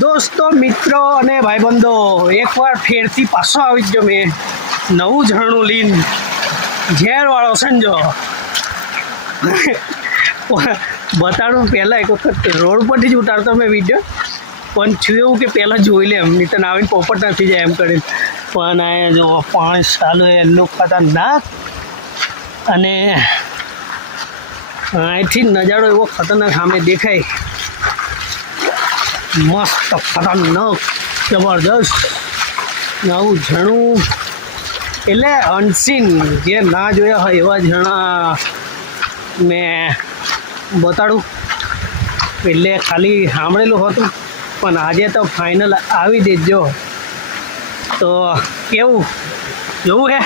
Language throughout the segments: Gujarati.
દોસ્તો, મિત્રો અને ભાઈબંધો, એકવાર ફેરથી પાછો આવી ગયો મેં. નવું ઝરણું લીન. ઝેરવાળો સંજો. બતાડું પહેલાં એક વખત રોડ પરથી જ ઉતારતો મેં વીડિયો. પણ છું એવું કે પહેલાં જોઈ લે એમ. નહીં તો આવીને પોપટ નથી જાય એમ કરીને. પણ આ જો પાણી ચાલુ એમનું ખતરનાક અને અહીંથી નજારો એવો ખતરનાક સામે દેખાય. મસ્ત ખતરનાક જબરદસ્ત આવું ઝરણું એટલે અનસીન જે ના જોયા હોય એવા ઝરણા મેં બતાડું. એટલે ખાલી સાંભળેલું હતું. પણ આજે તો ફાઇનલ આવી દેજો. તો કેવું? જોવું હે?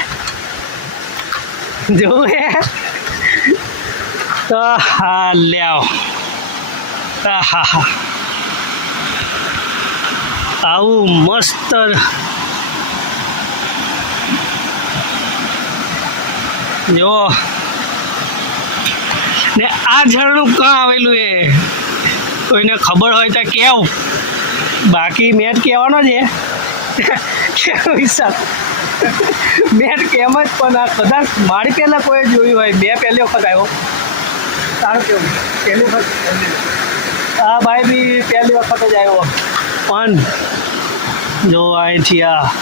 જોવું હે? તો હા લ્યાવ હા હા હા આવું મસ્ત જો. ને આ ઝરણું કાં આવેલું એ? કોઈને ખબર હોય તો કેવું. બાકી મેં જ કહેવાનો છે. કે વિશાલ, મેં કેમ જ પણ આ કદાચ મારી પહેલાં કોઈ જોયું હોય બે પહેલી વખત આવ્યો. સારું કેવું? પહેલી વખત? આ ભાઈ બી પહેલી વખત જ આવ્યો. પણ જો અહીંથી આ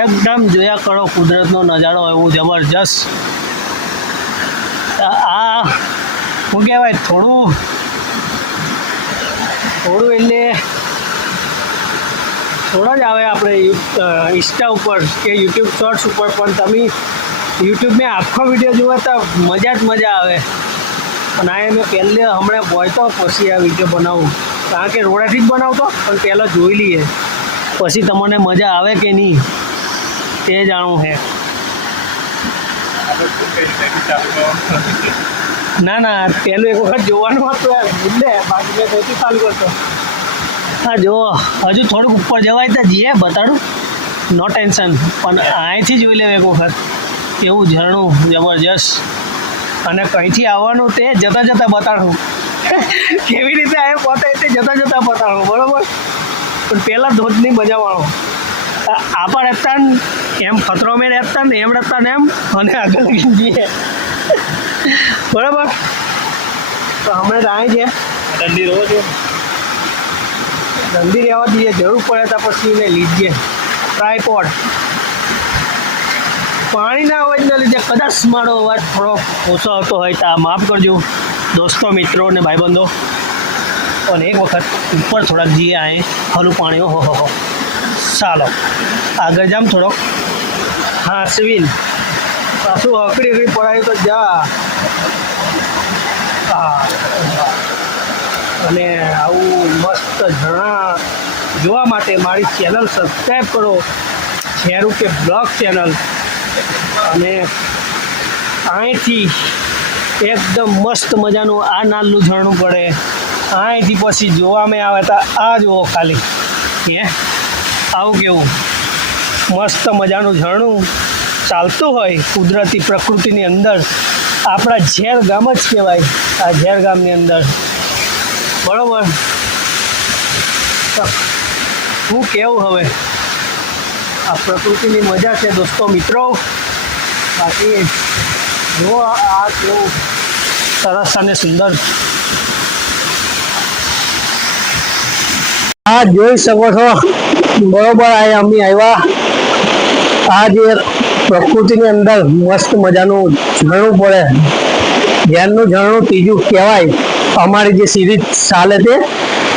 એકદમ જોયા કરો કુદરતનો નજારો, એવું જબરજસ્ત. આ શું કહેવાય, થોડું થોડું એટલે થોડા જ આવે આપણે ઇન્સ્ટા ઉપર કે યુટ્યુબ શોર્ટ્સ ઉપર, પણ તમે યુટ્યુબને આખો વીડિયો જુઓ તો મજા જ મજા આવે. પણ આ મેં પહેલે હમણાં બોયતો પછી આ વીડિયો બનાવું. કારણ કે રોડાથી જ બનાવતો, પણ પહેલાં જોઈ લઈએ. પછી તમને મજા આવે કે નહીં? તે જાણવું છે. ના ના, પહેલું એક વખત જોવાનું હતું યાર કરતો. હા જો હજુ થોડુંક ઉપર જવાય તો જઈએ, બતાડું. નો ટેન્શન પણ અહીંથી જોઈ લેવું એક વખત. એવું ઝરણું, જબરજસ્ત. અને કંઈથી આવવાનું તે જતાં જતાં બતાડું. કેવી રીતે આવે પોતે જતાં જતાં બતાડું, બરાબર? પણ પહેલાં ધોધની મજા માણો. આપણ રહેતા ને એમ ખતરો મેં રહેતા ને એમ રહેતા ને એમ અને આગળ જઈએ. બરાબર? તો હમણાં તો છે ઠંડી રહો છે ઠંડી રહેવા દઈએ જરૂર પડે તો પછી એને લીધીએ. ટ્રાયપોડ પાણીના અવાજના લીધે કદાચ મારો અવાજ થોડો ઓછો હતો હોય તો આ માફ કરજો. દોસ્તો મિત્રો અને ભાઈબંધો અને એક વખત ઉપર થોડાક જઈએ અહીં હલું પાણી હો હો ચાલો. આગળ જામ થોડોક. હા, સિવિલ. પાછું અકડી અકડી પડાયું તો જા. હા. અને આવું મસ્ત ઝરણા જોવા માટે મારી ચેનલ સબસ્ક્રાઈબ કરો. ખેરું કે બ્લોગ ચેનલ. અને અહીંથી એકદમ મસ્ત મજાનું આ નાલનું ઝરણું પડે. અહીંથી પછી જોવા મેં આવે તા આ જુઓ ખાલી. હે? આવું કેવું? મસ્ત મજાનું ઝરણું ચાલતું હોય કુદરતી પ્રકૃતિની અંદર. આપણા ઝેર ગામ જ કહેવાય આ ઝેર ગામની અંદર. બરાબર? હું કેવું હવે? આ પ્રકૃતિની મજા છે દોસ્તો, મિત્રો. બાકી જુઓ આ કેવું સરસ અને સુંદર આ જોઈ શકો છો. બરોબર આ અમે આવ્યા આ જે પ્રકૃતિની અંદર મસ્ત મજાનું ઝરણું પડે. ધ્યાનનું ઝરણું ત્રીજું કહેવાય. અમારી જે સિરીઝ ચાલે છે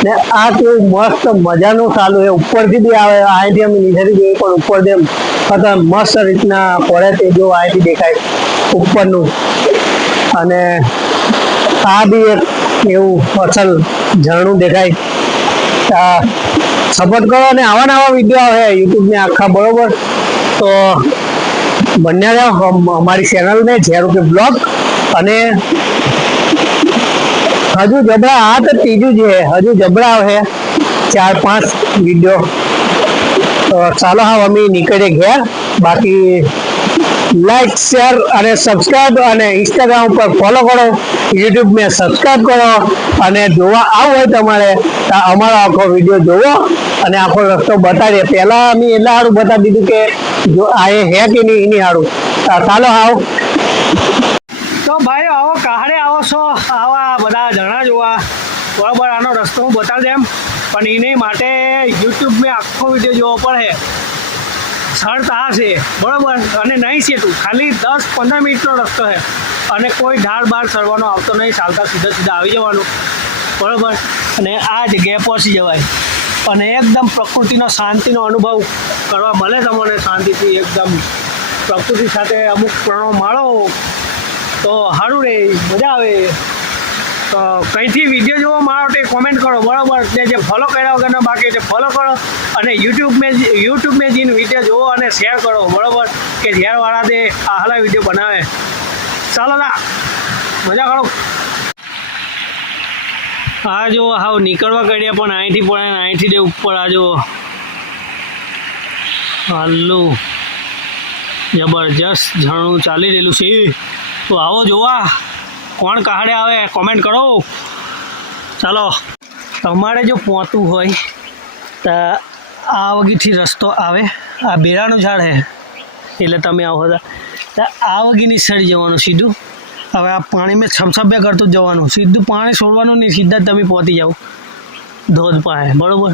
ને આ કેવું મસ્ત મજાનું ચાલુ એ ઉપરથી બી આવે, અહીંથી અમે નીચેથી જોઈએ પણ ઉપરથી એમ ખતર મસ્ત રીતના પડે તે જો અહીંથી દેખાય ઉપરનું. અને આ બી એક એવું અસલ ઝરણું દેખાય. સપોર્ટ કરો અને આવા નવા વીડિયો આવે યુટ્યુબને આખા, બરોબર? તો અમ- અમારી ચેનલને ઝેરો કે બ્લોગ અને હજુ જબરા આ તો ત્રીજું છે, હજુ જબરા આવે ચાર, પાંચ વીડિયો ચાલો હા અમે નીકળીએ ઘેર, બાકી લાઈક શેર અને સબસ્ક્રાઈબ અને ઇન્સ્ટાગ્રામ ઉપર ફોલો કરો. યુટ્યુબ મેં સબસ્ક્રાઇબ કરો અને જોવા આવું હોય તમારે અમારો આખો વીડિયો જોવો અને આખો રસ્તો બતાડીએ પહેલા અમે એટલા સારું બતાવી દીધું કે જો આ એ હે કે નહીં, એની સારું ચાલો આવો. તો ભાઈ, આવો કાહડે આવો છો? આવા બધા જણા જોવા. બરાબર, આનો રસ્તો હું બતાવી દેમ પણ એની માટે યુટ્યુબ મેં આખો વીડિયો જોવો પડે. શર્ત આ છે. બરાબર? અને નહીં છે તું ખાલી દસ પંદર મિનિટનો રસ્તો છે. અને કોઈ ઢાળ બાર ચડવાનો આવતો નહીં. ચાલતા સીધા સીધા આવી જવાનું. બરાબર? અને આ જગ્યાએ પહોંચી જવાય. અને એકદમ પ્રકૃતિનો શાંતિનો અનુભવ કરવા મળે તમને શાંતિથી એકદમ. પ્રકૃતિ સાથે અમુક પ્રણો માળો તો સારું રહે મજા આવે. તો કંઈથી વીડિયો જોવા માટે કોમેન્ટ કરો. બરાબર. ને જે ફોલો કર્યા વગરના બાકી છે ફોલો કરો અને યુટ્યુબ મેં યુટ્યુબ મેં જઈને વીડિયો જોવો અને શેર કરો. બરાબર? કે શેરવાળા તે આહલા વીડિયો બનાવે. ચાલો ના મજા કરો. આ જો હાવ નીકળવા કર્યા પણ અહીંથી ને અહીંથી દે ઉપર આ જો હાલું. જબરજસ્ત ઝરણું ચાલી રહેલું છે. તો આવો જોવા. કોણ કહાડે આવે? કોમેન્ટ કરો. ચાલો. તમારે જો પહોંચવું હોય, તો આ વગીથી રસ્તો આવે. આ બેરાનું ઝાડ છે એટલે તમે આવો હતા તો આ વગીની સાઈડ જવાનું સીધું. હવે આ પાણીમાં છમછબ્યા કરતું જ જવાનું. સીધું પાણી છોડવાનું નહીં, સીધા તમે પહોંચી જાઓ. ધોધ પાસે બરાબર?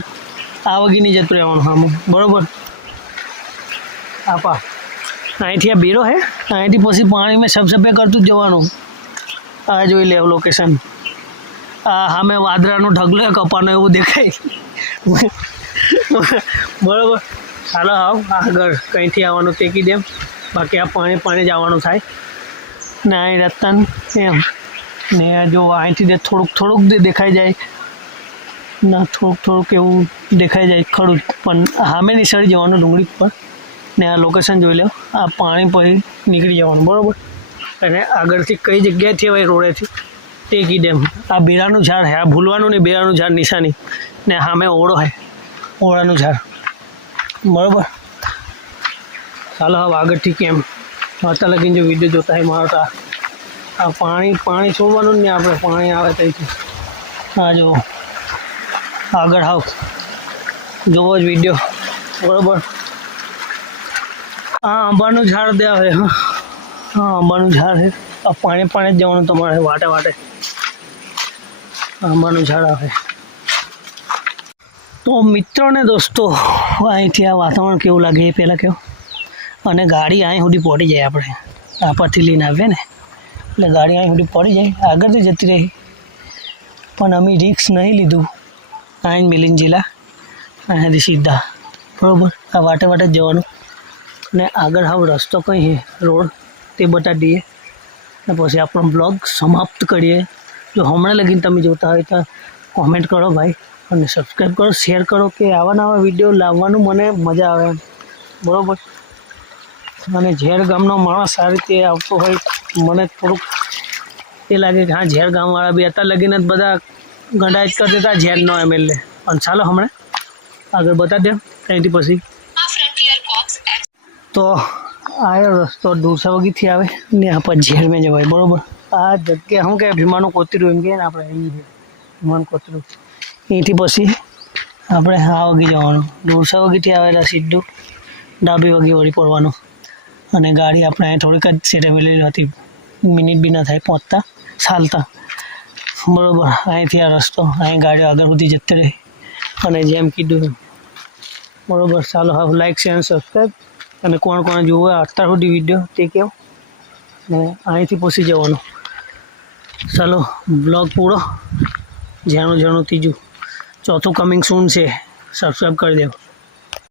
આ વગીની જતું રહેવાનું આમ બરાબર? આપા. અહીંથી આ બેરો હે, અહીંથી પછી પાણીમાં છમછબ્યા કરતું જ જવાનું. આ જોઈ લે લોકેશન આ સામે વાદળાનો ઢગલો કપાનો એવું દેખાય. બરાબર. ચાલો આવ આગળ કંઈથી આવવાનું ટેકી દેમ બાકી આ પાણી પાણી જ આવવાનું થાય. ને અહીં રતન, એમ. ને જો અહીંથી દે થોડુંક થોડુંક દે દેખાઈ જાય. ના, થોડુંક થોડુંક એવું દેખાઈ જાય ખરું પણ સામે નિસળી જવાનું ડુંગળી પર. ને આ લોકેશન જોઈ લો આ પાણી પછી નીકળી જવાનું, બરાબર. અને આગળથી કઈ જગ્યાએથી હવે રોડેથી? Techie dam. આ બેરાનું ઝાડ છે આ ભૂલવાનું નહીં, બેરાનું ઝાડ નિશાની. ને સામે ઓળો હે, ઓળાનું ઝાડ. બરાબર? ચાલો હવે આગળથી કેમ? અત્યારે લગીને જો વીડિયો જોતા હોય મારો તો આ- પાણી પાણી છોડવાનું જ નહીં આપણે, પાણી આવે ત્યાંથી. આ જો, આગળ હાવ જોવો જ વીડિયો. બરાબર? આ આંબાનું ઝાડ દે આવે હા. હા આંબાનું ઝાડ છે. આ પાણી પાણી જ જવાનું તમારે વાટે વાટે. આંબાનું ઝાડ આવે. તો મિત્રો ને દોસ્તો, અહીંથી આ વાતાવરણ કેવું લાગે એ પહેલાં કહો. અને ગાડી અહીં સુધી પહોંચી જાય આપણે. આ પરથી લઈને આવીએ ને. એટલે ગાડી અહીં સુધી પડી જાય. આગળ તો જતી રહી. પણ અમે રિક્સ નહીં લીધું. અહીં મિલિન જિલ્લા અહીંયાથી સીધા. બરાબર? આ વાટે વાટે જ જવાનું. અને આગળ હવે રસ્તો કંઈ રોડ? તે બતાવી દઈએ. ને પછી આપણો બ્લોગ સમાપ્ત કરીએ. જો હમણાં લગીને તમે જોતા હોય તો કોમેન્ટ કરો ભાઈ અને સબસ્ક્રાઈબ કરો શેર કરો કે આવા નવા વીડિયો લાવવાનું મને મજા આવે બરાબર? અને ઝેર ગામનો માણસ આ રીતે આવતો હોય મને થોડુંક એ લાગે કે હા ઝેર ગામવાળા બી અત્યારે લગીને જ બધા ગંડાઈ જ કરી દેતા ઝેરનો એમએલએ પણ ચાલો હમણાં આગળ બતાવી દે. ત્યાંથી પછી. તો આ રસ્તો ડોસા વગીથી આવે ને આ ઝેર મેં જવાય, બરોબર? આ જગ્યા શું કે ભીમાનું કોતરું એમ કહે ને આપણે છે ભીમાનું કોતરું. અહીંથી પછી આપણે આ વગી જવાનું. દુરસા વગીથી આવેલા સીધું ડાબી વગી વળી પડવાનું. અને ગાડી આપણે અહીં થોડીક જ સેટે મેળવેલી હતી. મિનિટ બી ના થાય પહોંચતા, ચાલતા. બરોબર, અહીંથી આ રસ્તો, અહીં ગાડીઓ આગળ સુધી જતી રહે. અને જેમ કીધું બરોબર, ચાલો, હવે લાઈક શેર સબસ્ક્રાઈબ અને કોણ કોણ જુઓ, અત્યાર સુધી વીડિયો તે કહો ને અહીંથી પહોંચી જવાનું. ચાલો બ્લોગ પૂરો. જ્યાંનું ઝાણું ત્રીજું. ચોથું કમિંગ સૂન છે. સબસ્ક્રાઈબ કરી દેવો